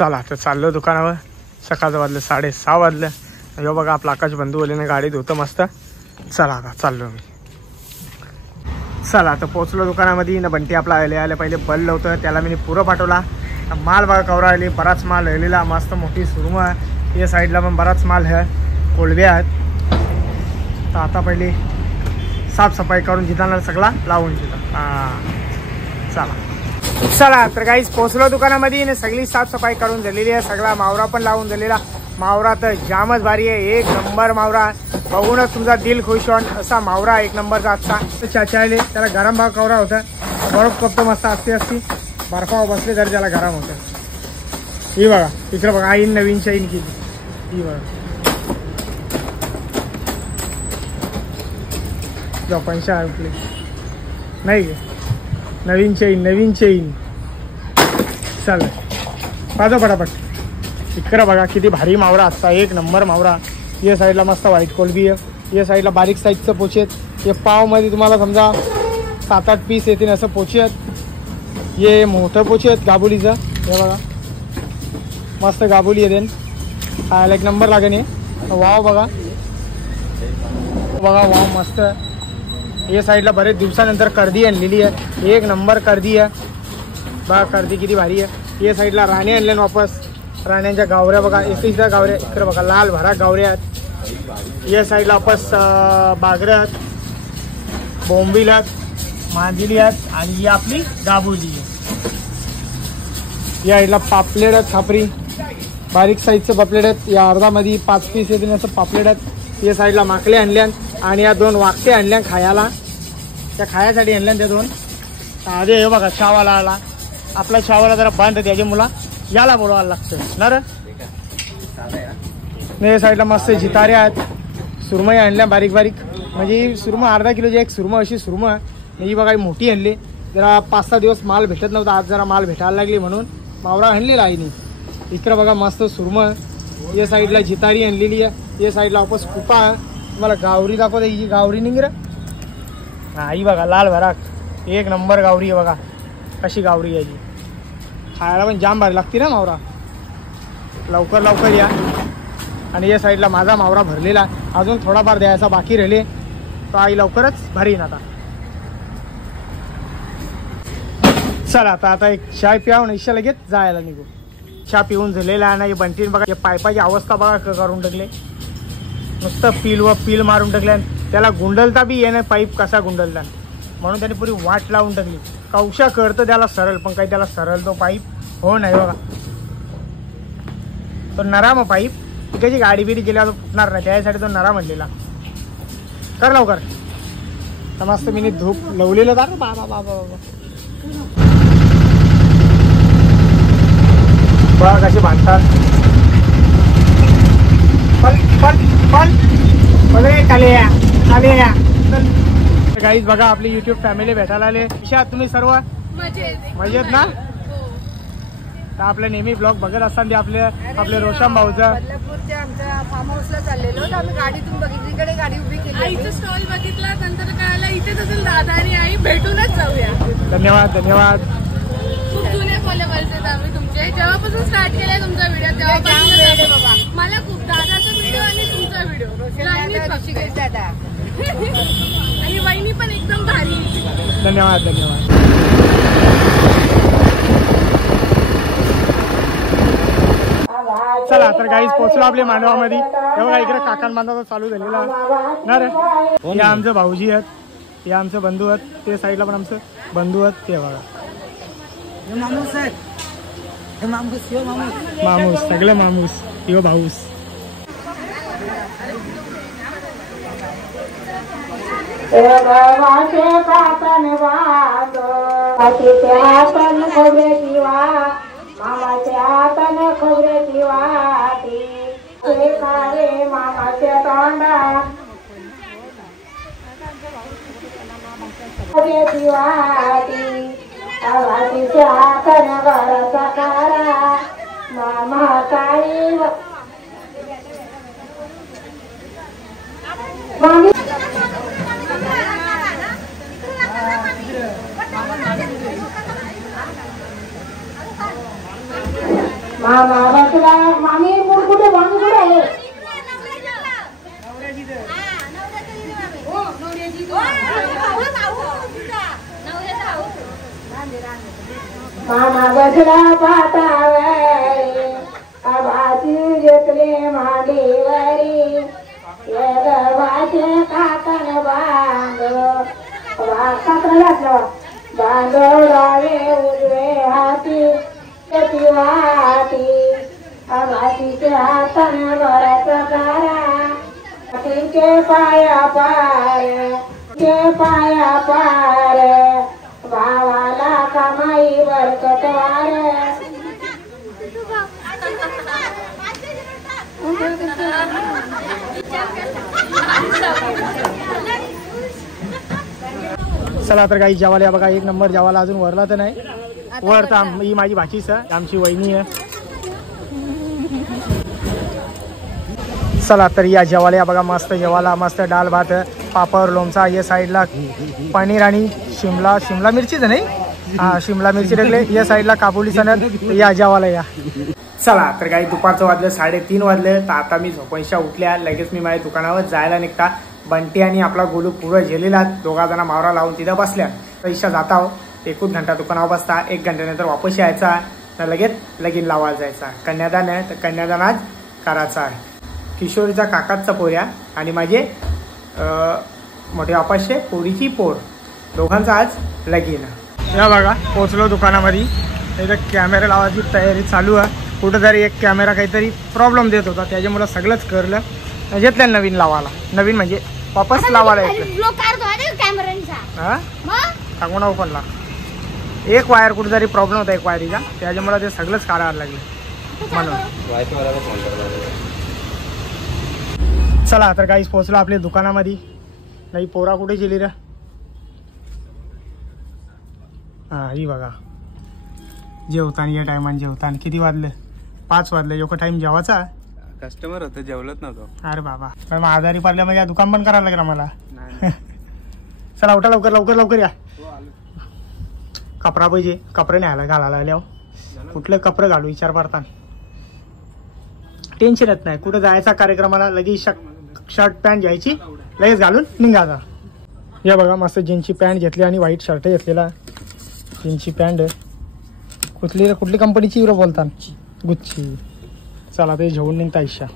चला तर चाललो दुकानावर. सकाळचं वाजलं 6:30 वाजलं. हे बघा आपला आकाश बंधू बोलेने गाडीत होतं मस्त. चला आता चाललो मी. चला तर पोचलो दुकानामध्ये ना. बंटी आपला आले पहिले बल होतं त्याला मी पुरं पाठवला. माल बघा कवरा आली, बराच माल राहिलेला मस्त मोठी सुरमई आहे. या साईडला पण बराच माल आहे, कोळब्या आहेत. तर आता पहिले साफसफाई करून जिताना सगळा लावून दिला. चला तर काहीच पोचलो दुकानामध्ये आणि सगळी साफसफाई करून झालेली आहे. सगळा मावरा पण लावून झालेला. मावरा तर जामच भारी आहे, एक नंबर मावरा. बघूनच तुमचा दिल खुश होऊन असा मावरा एक नंबरचा आजचा. चाचाले त्याला गरम भाव कवरा होता, बरोबर कपतो मस्त असते बर्फावर बसले तरी त्याला गरम होतं. ही बघा तिकडे बघा आईन नवीन चैन केली. ही बघा 50 रुपये नाही गे. नवीन चैन चल पाहतो पटापट. इकडं बघा किती भारी मावरा असता, एक नंबर मावरा. या साईडला मस्त व्हाईट कोलबी आहे. या साईडला बारीक साईजचं पोचे आहेत. हे पावमध्ये तुम्हाला समजा 7-8 पीस येतील असं पोचे आहेत. हे मोठं पोचे आहेत गाबुलीचं. हे बघा मस्त गाबुली येते, खायला एक नंबर लागेल. हे वाव बघा वाव मस्त. या साईडला बरेच दिवसानंतर कर्दी आणलेली आहे, एक नंबर कर्दी आहे बघा. कर्दी किती भारी आहे. या साईडला राणे आणले वापस. राण्यांच्या गावऱ्या बघा, एकटीच्या गावऱ्या. इकडे बघा लाल भरा गावऱ्या आहेत. या साईडला वापस बागऱ्या आहेत, बोंबील आहेत, मांजिली आहेत आणि ही आपली गाबुली आहे. या साईडला पापलेट आहेत, खापरी बारीक साईजचे पापलेट आहेत. या अर्धामध्ये 5 पीस येतील असं पापलेट आहेत. या साईडला माकले आणल्या आणि या 2 वाकटे आणल्या खायला. त्या खायासाठी आणल्या त्या 2. आधी हे बघा चावाला आला. आपला चावाला जरा बंद आहे, त्याच्या मुला याला बोलवायला लागतं ना रे. या साईडला मस्त जितारे आहेत. सुरमई आणल्या बारीक म्हणजे सुरमई अर्धा किलोची एक सुरमई अशी सुरमई. ही बघा मोठी आणली. जरा 5-6 दिवस माल भेटत नव्हता, आज जरा माल भेटायला लागली म्हणून मावरा आणलेला आईने. इकडं बघा मस्त सुरमई. या साईडला जितारी आणलेली आहे. या साईडला वापस कुपा आहे. तुम्हाला गावरी दाखवते, ही गावरी निघ रे. हा ही बघा लाल भराक, एक नंबर गावरी आहे बघा. कशी गावरी आहे, खायला पण जाम भारी लागते ना मावरा. लवकर या. आणि या साईडला माझा मावरा भरलेला, अजून थोडाफार द्यायचा बाकी राहिले. तर आई लवकरच भरीन आता. चला आता एक चाय प्यावून इच्छा लगेच जायला निघू. चहा पिऊन झालेला आहे ना. हे बंटीन बघा, पायपाची अवस्था बघा करून टाकले. नुसतं पील मारून टाकल्या. त्याला गुंडलता बी ये नाही पाईप कसा गुंडलता, म्हणून त्याने पुरी वाट लावून टाकली. कौशा करतं त्याला सरळ, पण काही त्याला सरळ तो पाईप हो नाही बघा. तो नराम पाईप तिकडची गाडी बिडी गेल्यावर फुटणार नाही, त्यासाठी तो नरा म्हणलेला. कर लवकर. तर मस्त मी धूप लवलेलं का बाबा बघा कशी भांडतात. गाईज बघा आपली युट्यूब फॅमिली भेटायला आले. कशा तुम्ही सर्व मजेत ना. तर आपले नेहमी ब्लॉग बघत असताना आपले रोशन भाऊचं आमच्या फार्म हाऊसला चाललेलो. तर आम्ही गाडीतून बघितलीकडे गाडी उभी केली. आईचं स्टॉल बघितला, नंतर कळायला इथेच असेल दादा आणि आई, भेटूनच जाऊया. धन्यवाद. खूप जुने फॉलोअर्स आहेत आम्ही तुमचे. जेव्हापासून स्टार्ट केलाय तुमचा व्हिडिओ तेव्हापासून मला खूप दादाचा व्हिडिओ आणि तुमचा व्हिडिओ दादा आणि वहिनी पण एकदम भारी. धन्यवाद. चला तर गाईज पोचलो आपल्या मांडवामध्ये. तेव्हा इकडे काकान बांधाचा चालू झालेला ना रे. हे आमचे भाऊजी आहेत, हे आमचे बंधू आहेत. ते साईडला पण आमचे बंधू आहेत. ते बघा मामूस सगळे मामूस. यो भाऊस. मामाच्या हाताने खोबऱ्याची वाटी खाले मामाच्या तोंडा खोबऱ्याची वाटी वाटीच्या हाताने घराचा काळा मामा काळी मामा बसला पातावरी आबाजी घेतले मांडीवरी गव्हाचे काकण बांधवडावे उजवे हाती त्याची वाटी आबाजीचे हातन बरच कारा तिचे पाया पार भावाला कमाई बरकत वार चला तर काही जेवायला बघा, एक नंबर जेवायला अजून वरला तर नाही. वर तर ही माझी भाचीच आहे, आमची वहिनी आहे. चला तर या जेवायला बघा, मस्त जेवायला, मस्त डाल भात, पापड, लोणचा, या साईडला पनीर आणि शिमला मिरचीच नाही, हा शिमला मिरची टाकले. या साईडला काबुली सनद. या जेवायला या. चला तर काही दुपारचं वाजलं 3:30 वाजले. तर आता मी झोपायच्या उठल्या, लगेच मी माझ्या दुकानावर जायला निघता. बंटी आणि आपला गोलू पुरं झेलेला, दोघा जण मावरा लावून तिथं बसल्या. पैसा जाता हो, 1 घंटा दुकानावर बसता, 1 घंट्यानंतर वापस यायचा, तर लगेच लगीन लावायला जायचा. कन्यादान आहे तर कन्यादान आज करायचा आहे. किशोरीचा काकाचा पोऱ्या आणि माझे मोठे वापसचे पोरीची पोर, दोघांचा आज लगीन. या बघा पोचलो दुकानामध्ये. इथं कॅमेरा लावायची तयारी चालू आहे. कुठंतरी एक कॅमेरा काहीतरी प्रॉब्लेम देत होता, त्याच्यामुळे सगळंच करलं, घेतलं नवीन लावायला. नवीन म्हणजे वापस लावायला येतं. हा सांगू ना ओपनला एक वायर कुठेतरी प्रॉब्लेम होता, एक वायरीचा, त्याच्यामुळे ते सगळंच काढायला लागले म्हणून. चला तर काहीच पोहोचलो आपल्या दुकानामध्ये. नाही पोरा कुठे गेली रे? हा ही बघा जेवताना, या टायमाने जेवताना. किती वाजले? 5 वाजले. योका टाइम जेवायचा. कस्टमर होतं, जेवलत नव्हतो. अरे बाबा, पण मग आजारी पडल्या म्हणजे दुकान बंद करायला लागेल आम्हाला. चला उठा लवकर लवकर लवकर या. कपडा पाहिजे, कपडे न्यायला घालायला आल्यावर कुठले कपडे घालू विचार करताना. टेन्शन येत नाही. कुठं जायचा कार्यक्रमाला लगेच शर्ट पॅन्ट घ्यायची, लगेच घालून निघायचा. या बघा मस्त जीन्सची पॅन्ट घेतली आणि व्हाईट शर्ट घेतलेला. जीन्सची पॅन्ट कुठली कंपनीची युरो बोलतात? गुच्ची. चला ते घेऊन निघता इच्छा.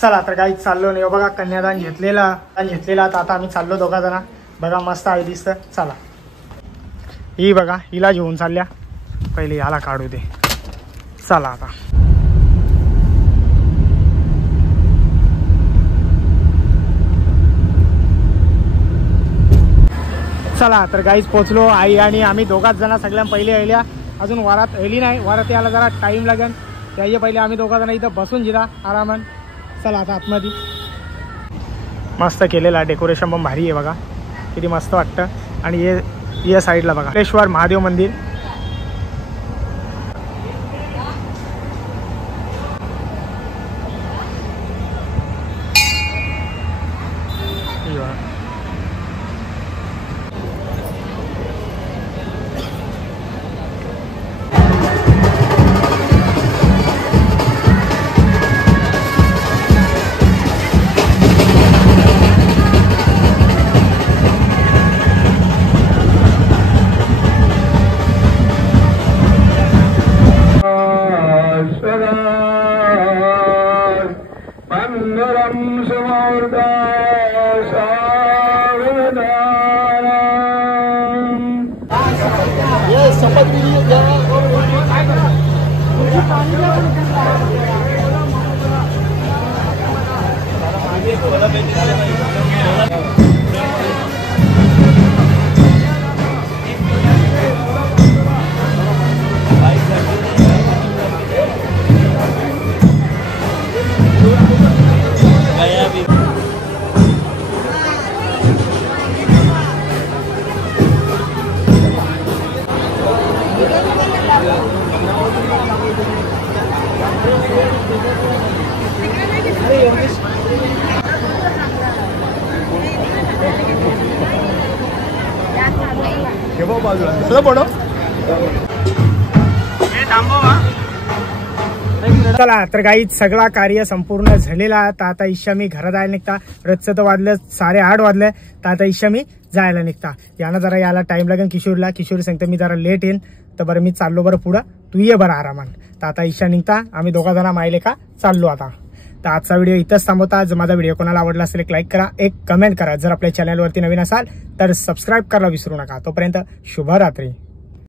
चला तर काही चाललो नाही. बघा कन्यादान घेतलेला तर आता आम्ही चाललो दोघा जण. बघा मस्त आहे दिसतं. चला ही बघा हिला घेऊन चालल्या, पहिले याला काढू दे. चला आता चला तर गाईच पोचलो. आई आणि आम्ही दोघाच जण सगळ्यां पहिले यायल्या. अजून वरात येली नाही, वरात यायला जरा टाईम लागेल. त्याही पहिले आम्ही दोघा जण इथं बसून जिरा आरामान. चला आता आतमध्ये. मस्त केलेला डेकोरेशन पण भारी आहे बघा, किती मस्त वाटतं. आणि या साईडला बघा कलेश्वर महादेव मंदिर. चला तर काही सगळा कार्य संपूर्ण झालेला. तर आता इच्छा मी घरात आहे निघता. रथचं तर वाजलं 8:30 वाजले. तर आता इच्छा मी जायला निघता. यानं जरा याला टाइम लागेल किशोरला. किशोर सांगतो मी जरा लेट येईन, तर बरं मी चाललो बरं पुढं, तू ये बरं आरामान. तर आता ईशा निघता, आम्ही दोघा जण मायले का चाललो आता. तर आजचा व्हिडिओ इथंच थांबवता. जर माझा व्हिडिओ कोणाला आवडला असेल एक लाईक करा, एक कमेंट करा. जर आपल्या चॅनलवरती नवीन असाल तर सबस्क्राईब करायला विसरू नका. तोपर्यंत शुभरात्री.